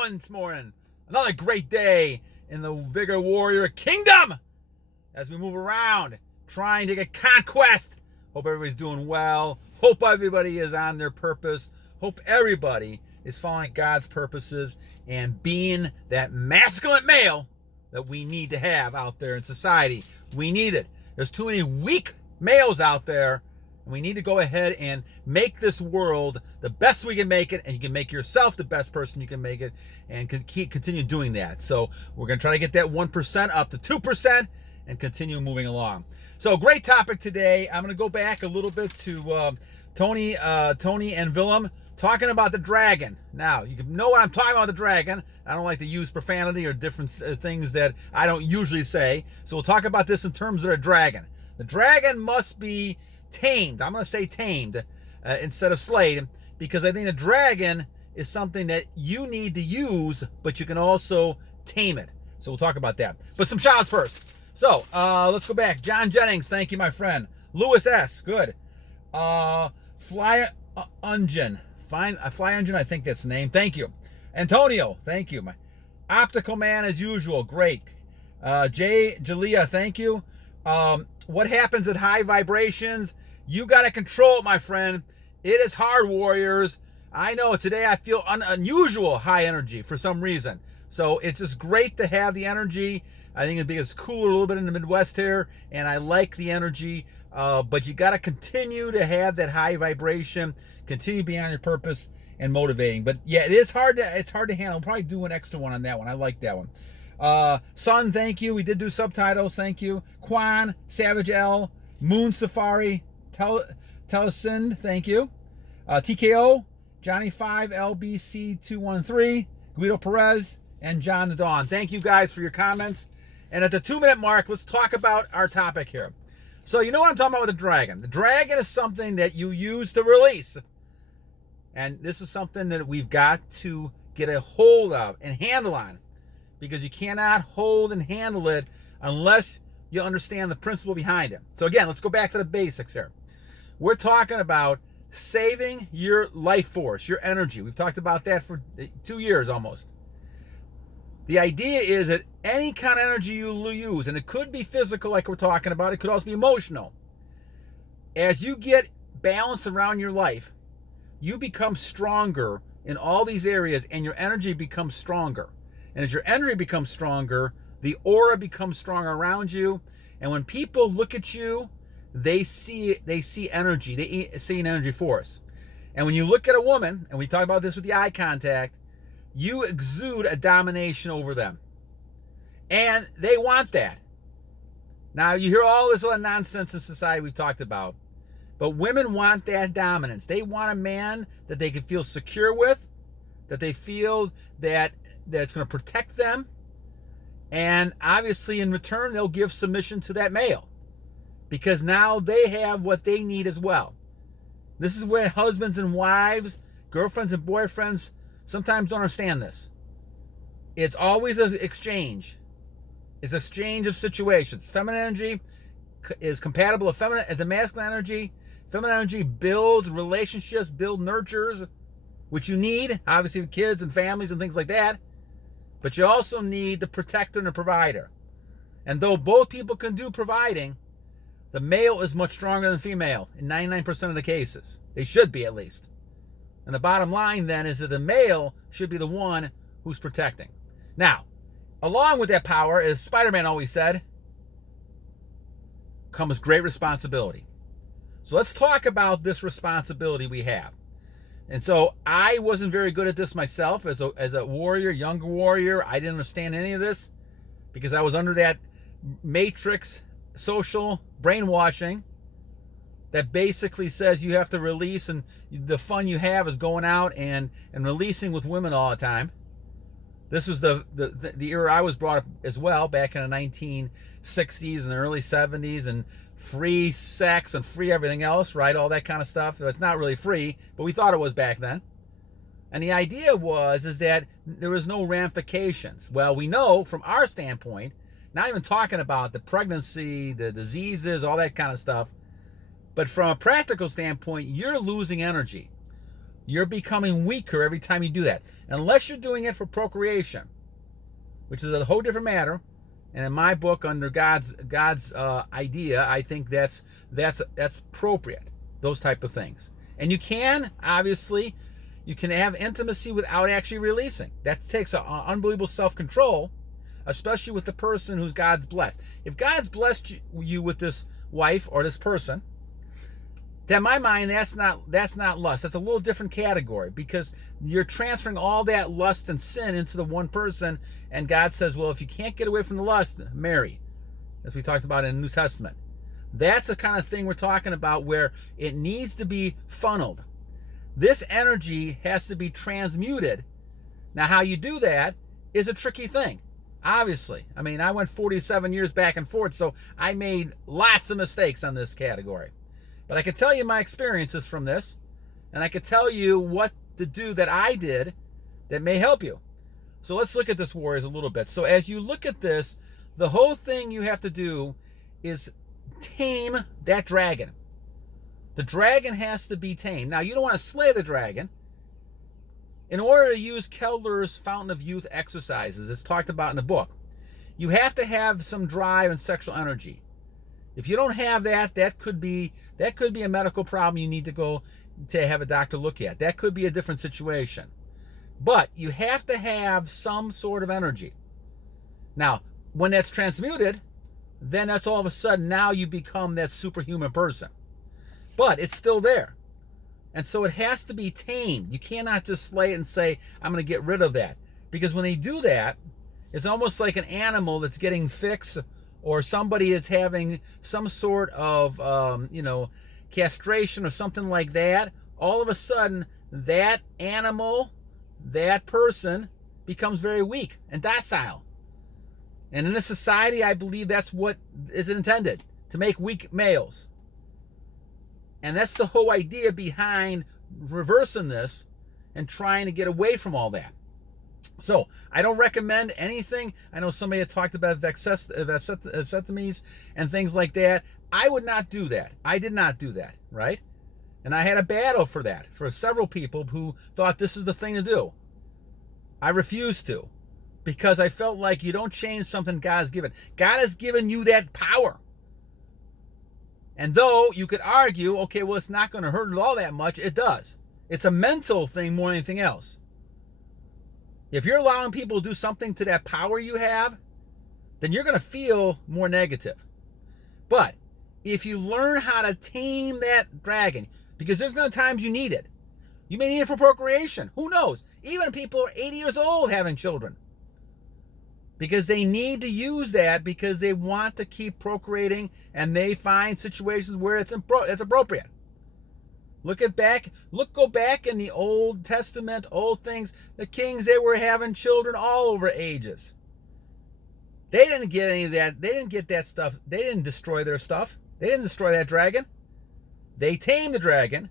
doing this morning? Another great day in the Vigor Warrior Kingdom as we move around trying to get conquest. Hope everybody's doing well. Hope everybody is on their purpose. Hope everybody is following God's purposes and being that masculine male that we need to have out there in society. We need it. There's too many weak males out there, and we need to go ahead and make this world the best we can make it, and you can make yourself the best person you can make it, and continue doing that. So we're going to try to get that 1% up to 2% and continue moving along. So great topic today. I'm going to go back a little bit to Tony and Villem talking about the dragon. Now, you know what I'm talking about, the dragon. I don't like to use profanity or different things that I don't usually say. So we'll talk about this in terms of the dragon. The dragon must be tamed. I'm going to say tamed instead of slayed, because I think a dragon is something that you need to use, but you can also tame it. So we'll talk about that. But some shout outs first. So let's go back. John Jennings, thank you, my friend. Lewis S, good. Flyungent, Flyungent, I think that's the name. Thank you. Antonio, thank you. My Optical Man, as usual, great. Juliah, thank you. What happens at high vibrations? You got to control it, my friend. It is hard, warriors. I know today I feel unusual high energy for some reason. So it's just great to have the energy. I think it's cooler a little bit in the Midwest here, and I like the energy. But you got to continue to have that high vibration, continue being on your purpose and motivating. But yeah, it's hard to handle. I'll probably do an extra one on that one. I like that one. Sun, thank you. We did do subtitles. Thank you. Quan, Savage L, Moon Safari, Telecined, thank you. TKO, Johnnie LBC213, Guido Perez, and Jon the Dawn. Thank you guys for your comments. And at the 2-minute mark, let's talk about our topic here. So you know what I'm talking about with the dragon. The dragon is something that you use to release. And this is something that we've got to get a hold of and handle on, because you cannot hold and handle it unless you understand the principle behind it. So again, let's go back to the basics here. We're talking about saving your life force, your energy. We've talked about that for 2 years almost. The idea is that any kind of energy you use, and it could be physical like we're talking about, it could also be emotional. As you get balance around your life, you become stronger in all these areas, and your energy becomes stronger. And as your energy becomes stronger, the aura becomes stronger around you. And when people look at you, they see energy. They see an energy force. And when you look at a woman, and we talk about this with the eye contact, you exude a domination over them. And they want that. Now, you hear all this other nonsense in society we've talked about, but women want that dominance. They want a man that they can feel secure with, that they feel that it's going to protect them. And obviously, in return, they'll give submission to that male, because now they have what they need as well. This is where husbands and wives, girlfriends and boyfriends sometimes don't understand this. It's always an exchange. It's an exchange of situations. Feminine energy is compatible with the masculine energy. Feminine energy builds relationships, nurtures, which you need, obviously, with kids and families and things like that. But you also need the protector and the provider. And though both people can do providing, the male is much stronger than the female in 99% of the cases. They should be, at least. And the bottom line then is that the male should be the one who's protecting. Now, along with that power, as Spider-Man always said, comes great responsibility. So let's talk about this responsibility we have. And so I wasn't very good at this myself as a warrior, younger warrior. I didn't understand any of this because I was under that matrix social brainwashing that basically says you have to release, and the fun you have is going out and releasing with women all the time. This was the era I was brought up as well, back in the 1960s and the early 70s, and free sex and free everything else, right? All that kind of stuff. It's not really free, but we thought it was back then. And the idea is that there was no ramifications. Well, we know from our standpoint, not even talking about the pregnancy, the diseases, all that kind of stuff, but from a practical standpoint, you're losing energy. You're becoming weaker every time you do that. Unless you're doing it for procreation, which is a whole different matter. And in my book, under God's idea, I think that's appropriate. Those type of things. And you can, obviously, you can have intimacy without actually releasing. That takes an unbelievable self-control, especially with the person who's God's blessed. If God's blessed you with this wife or this person, then in my mind, that's not lust. That's a little different category, because you're transferring all that lust and sin into the one person, and God says, well, if you can't get away from the lust, marry, as we talked about in the New Testament. That's the kind of thing we're talking about, where it needs to be funneled. This energy has to be transmuted. Now, how you do that is a tricky thing, obviously. I mean, I went 47 years back and forth, so I made lots of mistakes on this category. But I could tell you my experiences from this, and I could tell you what to do that I did that may help you. So let's look at this, warriors, a little bit. So as you look at this, the whole thing you have to do is tame that dragon. The dragon has to be tamed. Now, you don't want to slay the dragon. In order to use Kelder's Fountain of Youth exercises, it's talked about in the book, you have to have some drive and sexual energy. If you don't have that, that could be a medical problem you need to go to have a doctor look at. That could be a different situation. But you have to have some sort of energy. Now, when that's transmuted, then that's all of a sudden, now you become that superhuman person. But it's still there. And so it has to be tamed. You cannot just slay it and say, I'm going to get rid of that. Because when they do that, it's almost like an animal that's getting fixed, or somebody that's having some sort of, castration or something like that. All of a sudden, that animal, that person becomes very weak and docile. And in this society, I believe that's what is intended, to make weak males. And that's the whole idea behind reversing this and trying to get away from all that. So I don't recommend anything. I know somebody had talked about vasectomies and things like that. I would not do that. I did not do that, right? And I had a battle for that, for several people who thought this is the thing to do. I refused to, because I felt like you don't change something God has given. God has given you that power. And though you could argue, okay, well, it's not going to hurt all that much, it does. It's a mental thing more than anything else. If you're allowing people to do something to that power you have, then you're going to feel more negative. But if you learn how to tame that dragon, because there's going to be times you need it. You may need it for procreation. Who knows? Even people are 80 years old having children. Because they need to use that, because they want to keep procreating, and they find situations where it's appropriate. Go back in the Old Testament, old things. The kings, they were having children all over ages. They didn't get any of that. They didn't get that stuff. They didn't destroy their stuff. They didn't destroy that dragon. They tame the dragon,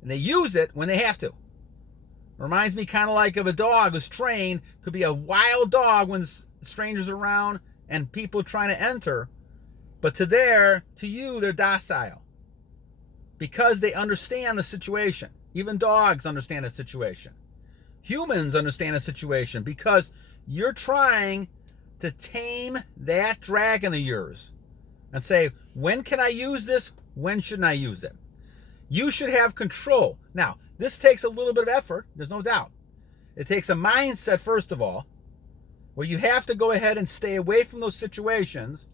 and they use it when they have to. Reminds me kind of like of a dog who's trained. Could be a wild dog when strangers are around and people trying to enter. But to you, they're docile. Because they understand the situation. Even dogs understand the situation. Humans understand the situation, because you're trying to tame that dragon of yours and say, when can I use this? When shouldn't I use it? You should have control. Now, this takes a little bit of effort, there's no doubt. It takes a mindset, first of all, where you have to go ahead and stay away from those situations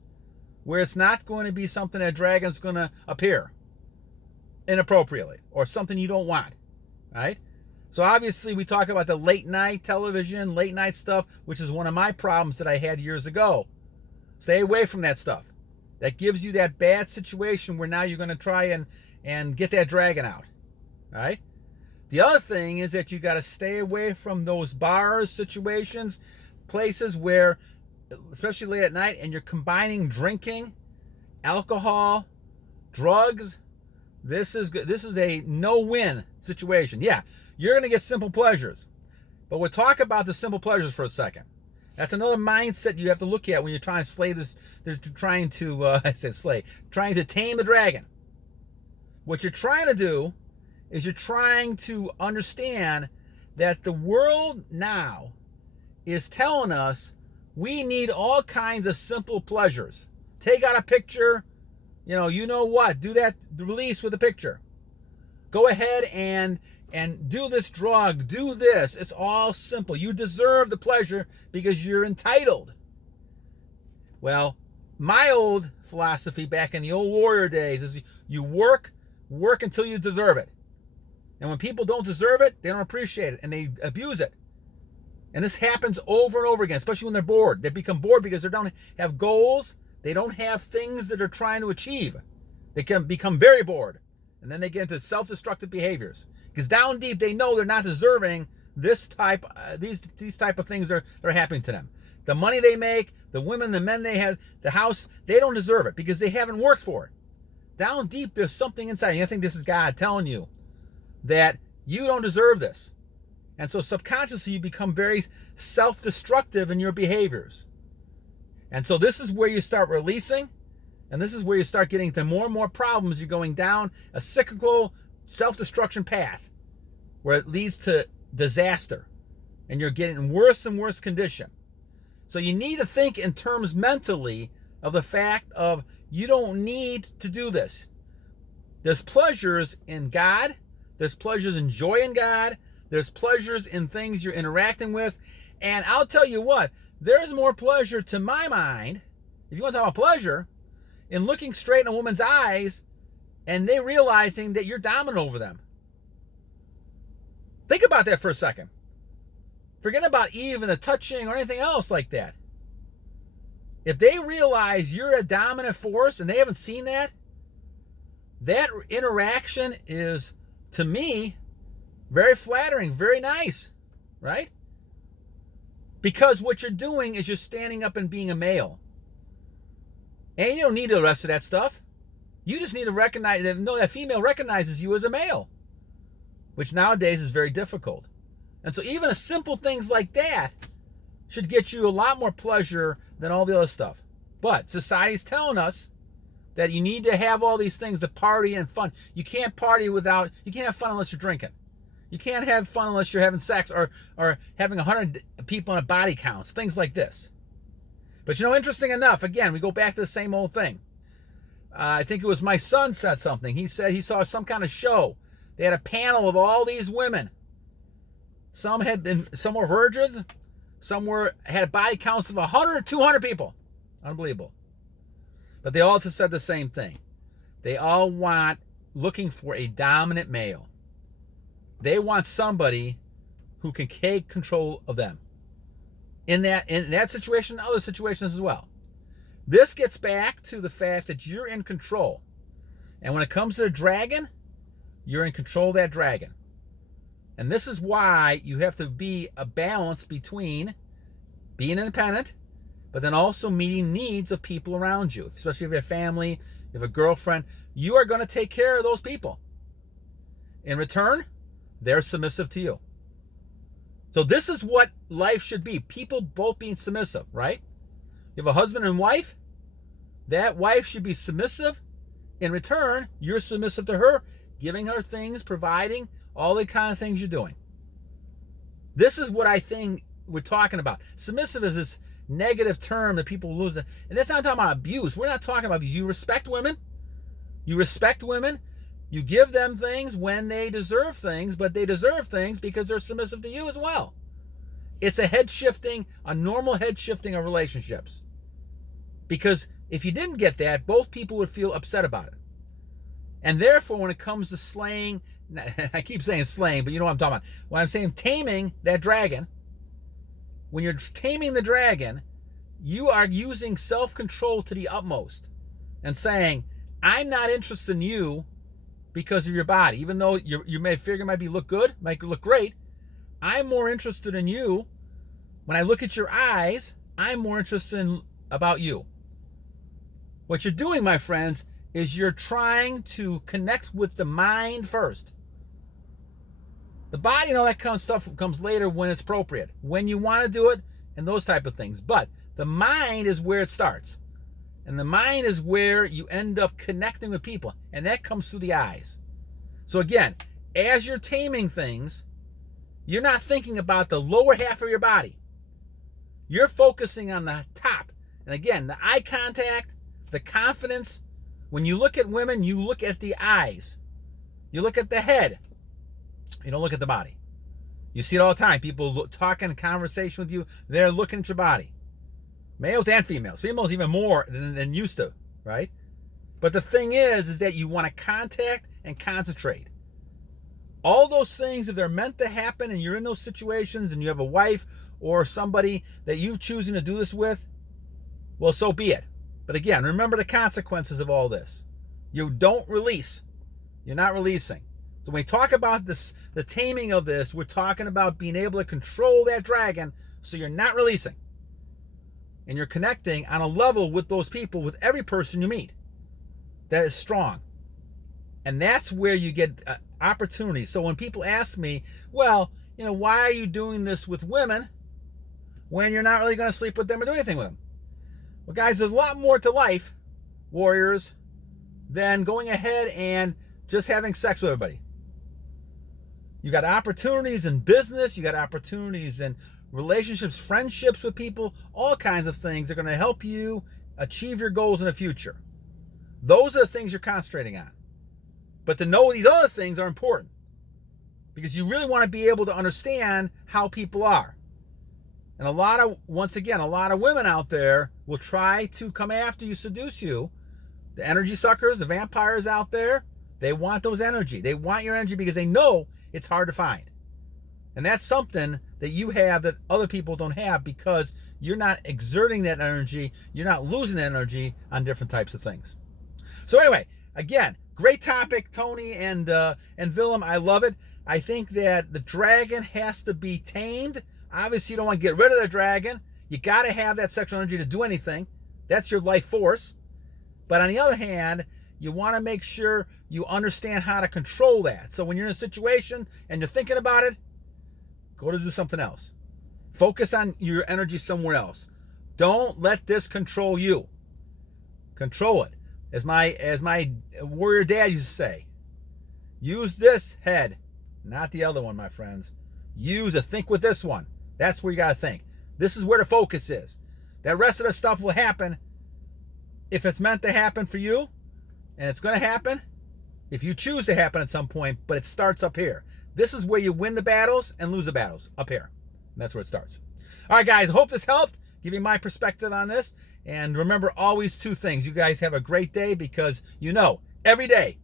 where it's not going to be something that dragon's going to appear inappropriately, or something you don't want, right? So obviously we talk about the late night television, late night stuff, which is one of my problems that I had years ago. Stay away from that stuff. That gives you that bad situation where now you're going to try and get that dragon out, right? The other thing is that you got to stay away from those bars, situations, places where, especially late at night, and you're combining drinking, alcohol, drugs. This is good. This is a no-win situation. Yeah, you're going to get simple pleasures. But we'll talk about the simple pleasures for a second. That's another mindset you have to look at when you're trying to slay this. Trying to tame the dragon. What you're trying to do is you're trying to understand that the world now is telling us we need all kinds of simple pleasures. Take out a picture, you know what, do that release with a picture. Go ahead and do this drug, do this. It's all simple. You deserve the pleasure because you're entitled. Well, my old philosophy back in the old warrior days is you work until you deserve it. And when people don't deserve it, they don't appreciate it and they abuse it. And this happens over and over again, especially when they're bored. They become bored because they don't have goals. They don't have things that they're trying to achieve. They can become very bored. And then they get into self-destructive behaviors. Because down deep, they know they're not deserving these type of things that are happening to them. The money they make, the women, the men they have, the house, they don't deserve it because they haven't worked for it. Down deep, there's something inside. And I think this is God telling you that you don't deserve this. And so subconsciously, you become very self-destructive in your behaviors. And so this is where you start releasing, and this is where you start getting into more and more problems. You're going down a cyclical self-destruction path where it leads to disaster, and you're getting worse and worse condition. So you need to think in terms mentally of the fact of you don't need to do this. There's pleasures in God. There's pleasures in joy in God. There's pleasures in things you're interacting with. And I'll tell you what, there's more pleasure to my mind, if you want to talk about pleasure, in looking straight in a woman's eyes and they realizing that you're dominant over them. Think about that for a second. Forget about even the touching or anything else like that. If they realize you're a dominant force and they haven't seen that interaction is, to me, very flattering, very nice, right? Because what you're doing is you're standing up and being a male. And you don't need the rest of that stuff. You just need to recognize that, no, that female recognizes you as a male, which nowadays is very difficult. And so even simple things like that should get you a lot more pleasure than all the other stuff. But society's telling us that you need to have all these things to party and fun. You can't you can't have fun unless you're drinking. You can't have fun unless you're having sex or having 100 people on a body counts, things like this. But interesting enough, again, we go back to the same old thing. I think it was my son said something. He said he saw some kind of show. They had a panel of all these women. Some were virgins, some had body counts of 100 or 200 people. Unbelievable. But they all just said the same thing. They all looking for a dominant male. They want somebody who can take control of them. In that situation, other situations as well. This gets back to the fact that you're in control. And when it comes to the dragon, you're in control of that dragon. And this is why you have to be a balance between being independent, but then also meeting needs of people around you. Especially if you have family, you have a girlfriend, you are going to take care of those people. In return, they're submissive to you. So this is what life should be. People both being submissive, right? You have a husband and wife. That wife should be submissive. In return, you're submissive to her, giving her things, providing all the kind of things you're doing. This is what I think we're talking about. Submissive is this negative term that people lose. And that's not talking about abuse. We're not talking about abuse. You respect women. You respect women. You give them things when they deserve things, but they deserve things because they're submissive to you as well. It's a normal head shifting of relationships. Because if you didn't get that, both people would feel upset about it. And therefore, when it comes to slaying, I keep saying slaying, but you know what I'm talking about. When I'm saying taming that dragon, when you're taming the dragon, you are using self-control to the utmost and saying, I'm not interested in you because of your body. Even though you may figure might look good, might look great, I'm more interested in you. When I look at your eyes, I'm more interested about you. What you're doing, my friends, is you're trying to connect with the mind first. The body and all that kind of stuff comes later when it's appropriate, when you want to do it, and those type of things. But the mind is where it starts. And the mind is where you end up connecting with people. And that comes through the eyes. So again, as you're taming things, you're not thinking about the lower half of your body. You're focusing on the top. And again, the eye contact, the confidence. When you look at women, you look at the eyes. You look at the head. You don't look at the body. You see it all the time. People talking, conversation with you, they're looking at your body. Males and females. Females even more than used to, right? But the thing is that you want to contact and concentrate. All those things, if they're meant to happen and you're in those situations and you have a wife or somebody that you're choosing to do this with, well, so be it. But again, remember the consequences of all this. You don't release. You're not releasing. So when we talk about this, the taming of this, we're talking about being able to control that dragon so you're not releasing. And you're connecting on a level with those people, with every person you meet. That is strong. And that's where you get opportunities. So when people ask me, well, why are you doing this with women when you're not really going to sleep with them or do anything with them? Well, guys, there's a lot more to life, warriors, than going ahead and just having sex with everybody. You got opportunities in business. You got opportunities in relationships, friendships with people, all kinds of things that are going to help you achieve your goals in the future. Those are the things you're concentrating on. But to know these other things are important because you really want to be able to understand how people are. And a lot of women out there will try to come after you, seduce you. The energy suckers, the vampires out there, they want those energy. They want your energy because they know it's hard to find. And that's something that you have that other people don't have because you're not exerting that energy. You're not losing energy on different types of things. So anyway, again, great topic, Tony and Villem. I love it. I think that the dragon has to be tamed. Obviously, you don't want to get rid of the dragon. You got to have that sexual energy to do anything. That's your life force. But on the other hand, you want to make sure you understand how to control that. So when you're in a situation and you're thinking about it, go to do something else. Focus on your energy somewhere else. Don't let this control you. Control it. As my warrior dad used to say, use this head, not the other one, my friends. Think with this one. That's where you got to think. This is where the focus is. That rest of the stuff will happen if it's meant to happen for you, and it's going to happen if you choose to happen at some point, but it starts up here. This is where you win the battles and lose the battles, up here. And that's where it starts. All right, guys, I hope this helped. Give you my perspective on this. And remember always two things. You guys have a great day because every day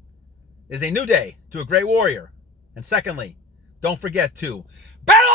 is a new day to a great warrior. And secondly, don't forget to battle